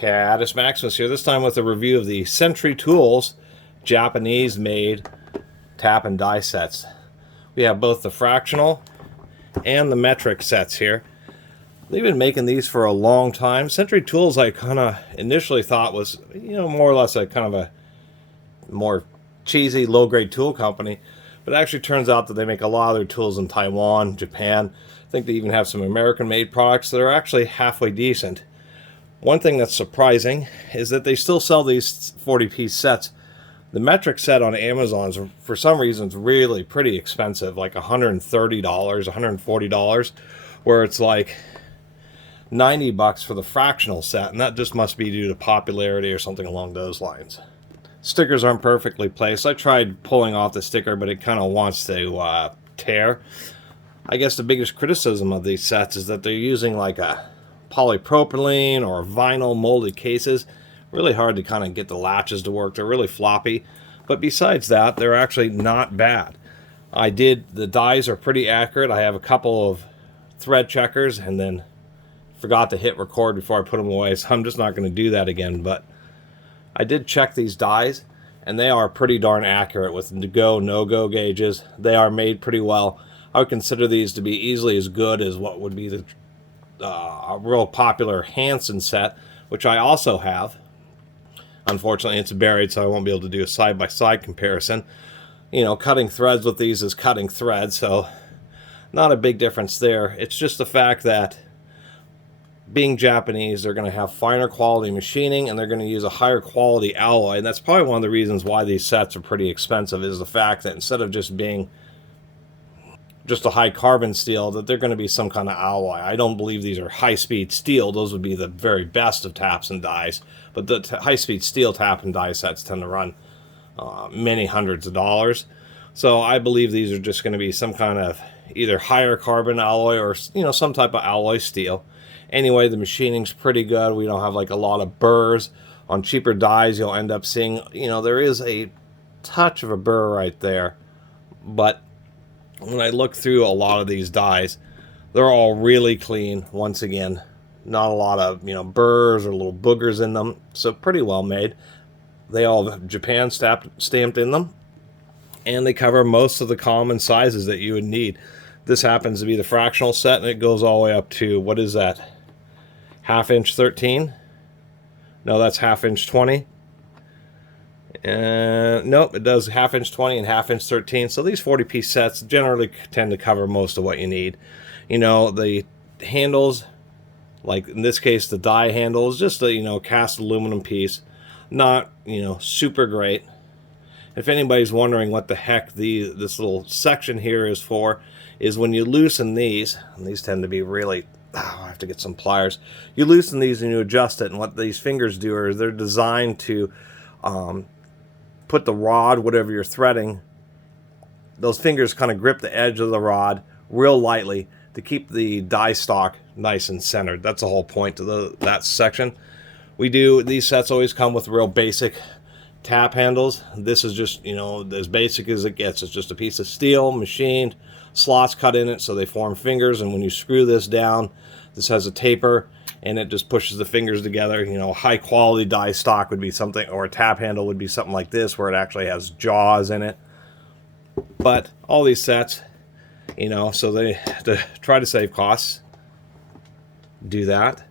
Catus Maximus here, this time with a review of the Century Tools Japanese-made tap and die sets. We have both the fractional and the metric sets here. They've been making these for a long time. Century Tools, I kind of initially thought was, more or less a kind of a more cheesy, low-grade tool company, but it actually turns out that they make a lot of their tools in Taiwan, Japan. I think they even have some American-made products that are actually halfway decent. One thing that's surprising is that they still sell these 40-piece sets. The metric set on Amazon is, for some reason, really pretty expensive, like $130, $140, where it's like $90 for the fractional set, and that just must be due to popularity or something along those lines. Stickers aren't perfectly placed. I tried pulling off the sticker, but it kind of wants to tear. I guess the biggest criticism of these sets is that they're using like a polypropylene or vinyl molded cases. Really hard to kind of get the latches to work. They're really floppy, but besides that, they're actually not bad. The dies are pretty accurate. I have a couple of thread checkers and then forgot to hit record before I put them away, so I'm just not going to do that again. But I did check these dies, and they are pretty darn accurate with go, no-go gauges. They are made pretty well. I would consider these to be easily as good as what would be the a real popular Hansen set, which I also have. Unfortunately, it's buried, so I won't be able to do a side-by-side comparison. Cutting threads with these is cutting threads, so not a big difference there. It's just the fact that being Japanese, they're going to have finer quality machining, and they're going to use a higher quality alloy, and that's probably one of the reasons why these sets are pretty expensive, is the fact that instead of just being just a high carbon steel, that they're going to be some kind of alloy. I don't believe these are high-speed steel. Those would be the very best of taps and dies, but the high-speed steel tap and die sets tend to run many hundreds of dollars. So I believe these are just going to be some kind of either higher carbon alloy or some type of alloy steel. Anyway, the machining's pretty good. We don't have like a lot of burrs. On cheaper dies, you'll end up seeing, there is a touch of a burr right there, but when I look through a lot of these dies, they're all really clean. Once again, not a lot of burrs or little boogers in them, so pretty well made. They all have Japan stamped in them, and they cover most of the common sizes that you would need. This happens to be the fractional set, and it goes all the way up to, what is that, 1/2 inch 13? No, that's 1/2 inch 20. Nope, it does 1/2 inch 20 and 1/2 inch 13. So these 40-piece sets generally tend to cover most of what you need. The handles, like in this case, the die handle is just a cast aluminum piece, not super great. If anybody's wondering what the heck this little section here is for, is when you loosen these, and these tend to be really, I have to get some pliers. You loosen these and you adjust it, and what these fingers do is they're designed to put the rod, whatever you're threading, those fingers kind of grip the edge of the rod real lightly to keep the die stock nice and centered. That's the whole point to that section. These sets always come with real basic tap handles. This is just, as basic as it gets. It's just a piece of steel, machined, slots cut in it so they form fingers, and when you screw this down, this has a taper, and it just pushes the fingers together. High quality die stock would be something, or a tap handle would be something like this, where it actually has jaws in it. But all these sets, so they to try to save costs, do that.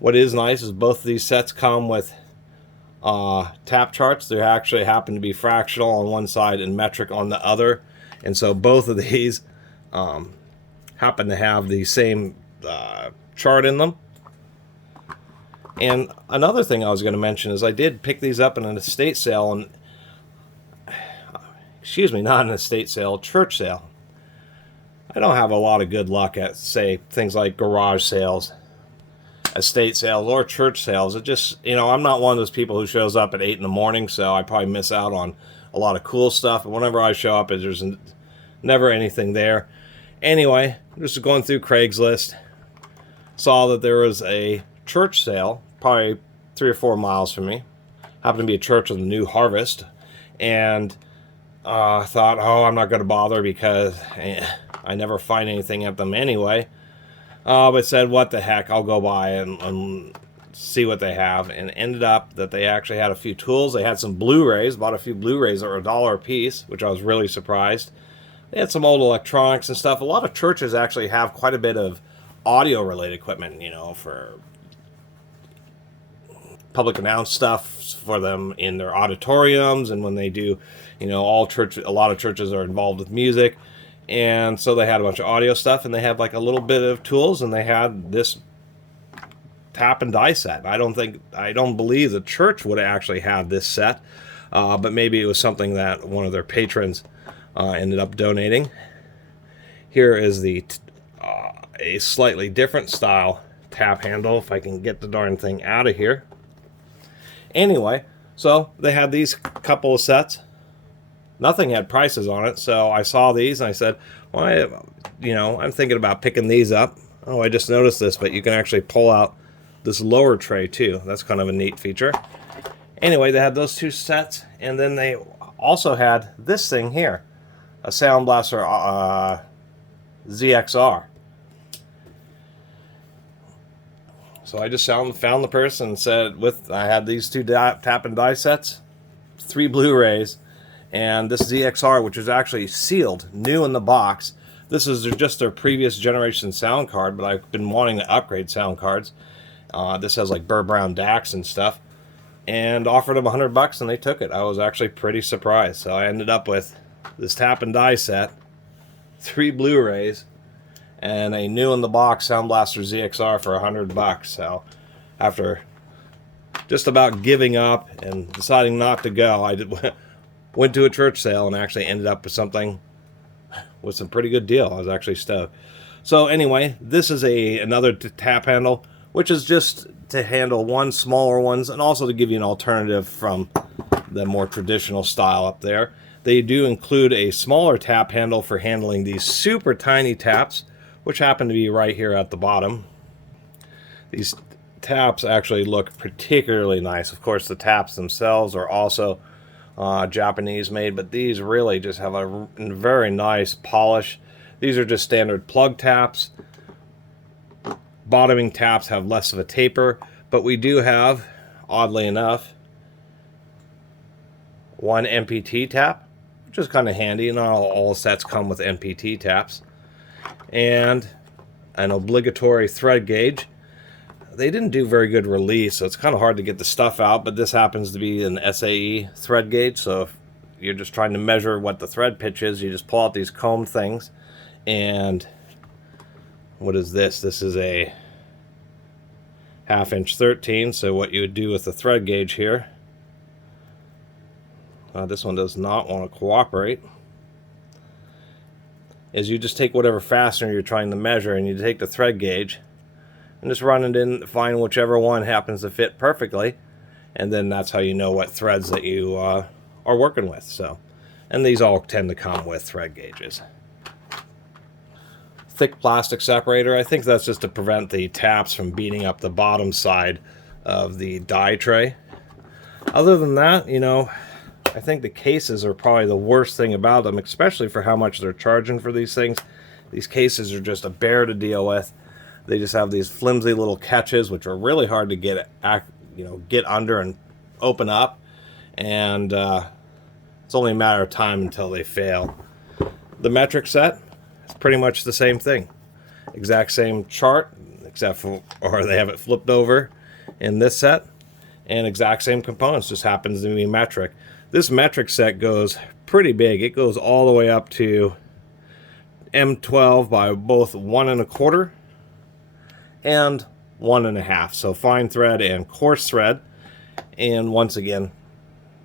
What is nice is both of these sets come with tap charts. They actually happen to be fractional on one side and metric on the other, and so both of these happen to have the same chart in them. And another thing I was going to mention is I did pick these up in an estate sale, and not an estate sale, church sale. I don't have a lot of good luck at, say, things like garage sales, estate sales, or church sales. It just, I'm not one of those people who shows up at 8 in the morning, so I probably miss out on a lot of cool stuff. But whenever I show up, there's never anything there. Anyway, just going through Craigslist, saw that there was a church sale, probably 3 or 4 miles from me. Happened to be a church of the New Harvest, and thought, I'm not going to bother because I never find anything at them anyway. But said, what the heck, I'll go by and see what they have, and ended up that they actually had a few tools. They had some Blu-rays, bought a few Blu-rays that were $1 a piece, which I was really surprised. They had some old electronics and stuff. A lot of churches actually have quite a bit of audio related equipment, you know, for public announced stuff for them in their auditoriums, and when they do, you know, a lot of churches are involved with music, and so they had a bunch of audio stuff, and they had like a little bit of tools, and they had this tap and die set. I don't believe the church would have actually had this set, but maybe it was something that one of their patrons ended up donating. Here is a slightly different style tap handle, if I can get the darn thing out of here. Anyway, so they had these couple of sets. Nothing had prices on it, so I saw these and I said, well, you know, I'm thinking about picking these up. Oh, I just noticed this, but you can actually pull out this lower tray too. That's kind of a neat feature. Anyway, they had those two sets, and then they also had this thing here, a Sound Blaster ZXR. So I just found the person and said, I had these two tap and die sets, 3 Blu-rays, and this ZXR, which is actually sealed, new in the box. This is just their previous generation sound card, but I've been wanting to upgrade sound cards. This has like Burr Brown DACs and stuff, and offered them $100, and they took it. I was actually pretty surprised. So I ended up with this tap and die set, 3 Blu-rays, and a new in the box Sound Blaster ZXR for $100. So after just about giving up and deciding not to go, I went to a church sale and actually ended up with something with some pretty good deal. I was actually stoked. So anyway, this is another tap handle, which is just to handle one smaller ones, and also to give you an alternative from the more traditional style up there. They do include a smaller tap handle for handling these super tiny taps, which happen to be right here at the bottom. These taps actually look particularly nice. Of course, the taps themselves are also Japanese made, but these really just have a very nice polish. These are just standard plug taps. Bottoming taps have less of a taper, but we do have, oddly enough, one MPT tap, which is kind of handy. Not all sets come with MPT taps. And an obligatory thread gauge. They didn't do very good release, so it's kind of hard to get the stuff out, but this happens to be an SAE thread gauge, so if you're just trying to measure what the thread pitch is, you just pull out these comb things. And what is this? This is a 1/2 inch 13, so what you would do with the thread gauge here, this one does not want to cooperate, is you just take whatever fastener you're trying to measure, and you take the thread gauge and just run it in, find whichever one happens to fit perfectly, and then that's how you know what threads that you are working with. So, and these all tend to come with thread gauges. Thick plastic separator. I think that's just to prevent the taps from beating up the bottom side of the die tray. Other than that, you know, I think the cases are probably the worst thing about them, especially for how much they're charging for these things. These cases are just a bear to deal with. They just have these flimsy little catches, which are really hard to get under and open up, and it's only a matter of time until they fail. The metric set, it's pretty much the same thing. Exact same chart, except for, or they have it flipped over in this set, and exact same components, just happens to be metric. This metric set goes pretty big. It goes all the way up to M12 by both 1 1/4 and 1 1/2. So fine thread and coarse thread. And once again,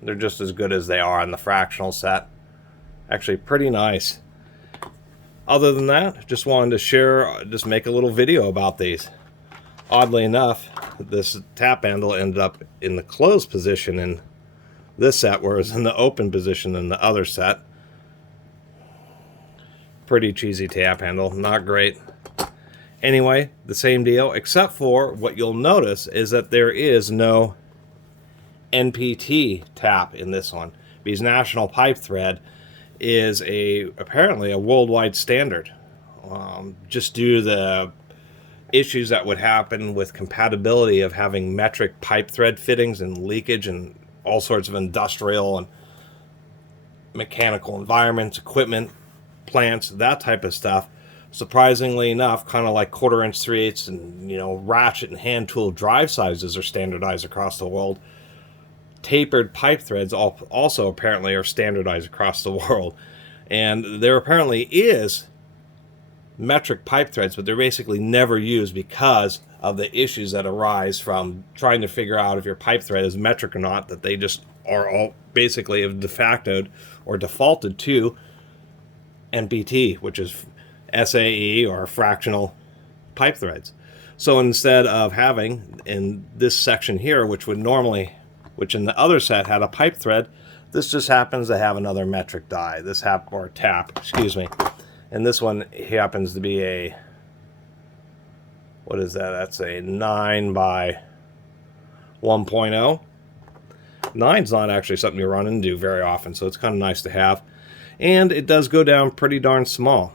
they're just as good as they are on the fractional set. Actually pretty nice. Other than that, just wanted to share, just make a little video about these. Oddly enough, this tap handle ended up in the closed position in this set, whereas in the open position in the other set. Pretty cheesy tap handle, not great. Anyway, the same deal, except for what you'll notice is that there is no NPT tap in this one, because National Pipe Thread is apparently a worldwide standard, just due to the issues that would happen with compatibility of having metric pipe thread fittings and leakage and all sorts of industrial and mechanical environments, equipment, plants, that type of stuff. Surprisingly enough, kind of like 1/4 inch, 3/8, and ratchet and hand tool drive sizes are standardized across the world. Tapered pipe threads also apparently are standardized across the world, and there apparently is metric pipe threads, but they're basically never used because of the issues that arise from trying to figure out if your pipe thread is metric or not, that they just are all basically have de facto or defaulted to NPT, which is SAE or fractional pipe threads. So instead of having in this section here, which in the other set had a pipe thread, this just happens to have another metric die. Or tap, excuse me. And this one happens to be a, what is that? That's a 9 by 1.0. 9's not actually something you run into very often, so it's kind of nice to have. And it does go down pretty darn small.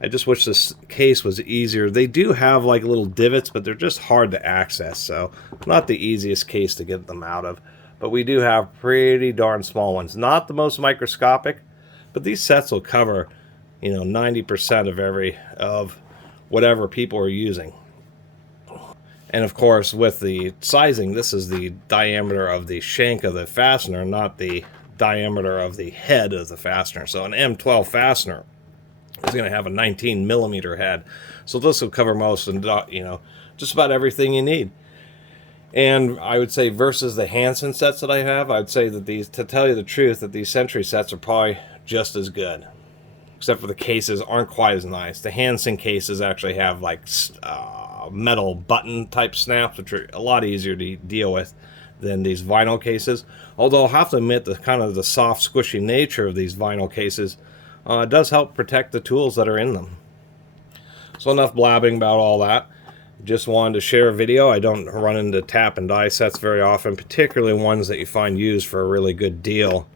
I just wish this case was easier. They do have like little divots, but they're just hard to access, so not the easiest case to get them out of. But we do have pretty darn small ones. Not the most microscopic, but these sets will cover, 90% of whatever people are using. And of course, with the sizing, this is the diameter of the shank of the fastener, not the diameter of the head of the fastener. So an M12 fastener is going to have a 19 millimeter head. So this will cover most and, just about everything you need. And I would say versus the Hansen sets that I have, I'd say that to tell you the truth, that these Century sets are probably just as good. Except for the cases aren't quite as nice. The Hansen cases actually have like metal button type snaps, which are a lot easier to deal with than these vinyl cases. Although I'll have to admit the kind of the soft, squishy nature of these vinyl cases does help protect the tools that are in them. So enough blabbing about all that. Just wanted to share a video. I don't run into tap and die sets very often, particularly ones that you find used for a really good deal.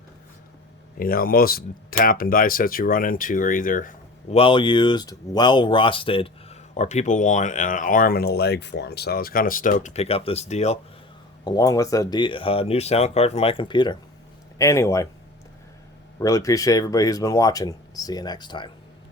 Most tap and die sets you run into are either well used, well rusted, or people want an arm and a leg for them. So I was kind of stoked to pick up this deal, along with a new sound card for my computer. Anyway, really appreciate everybody who's been watching. See you next time.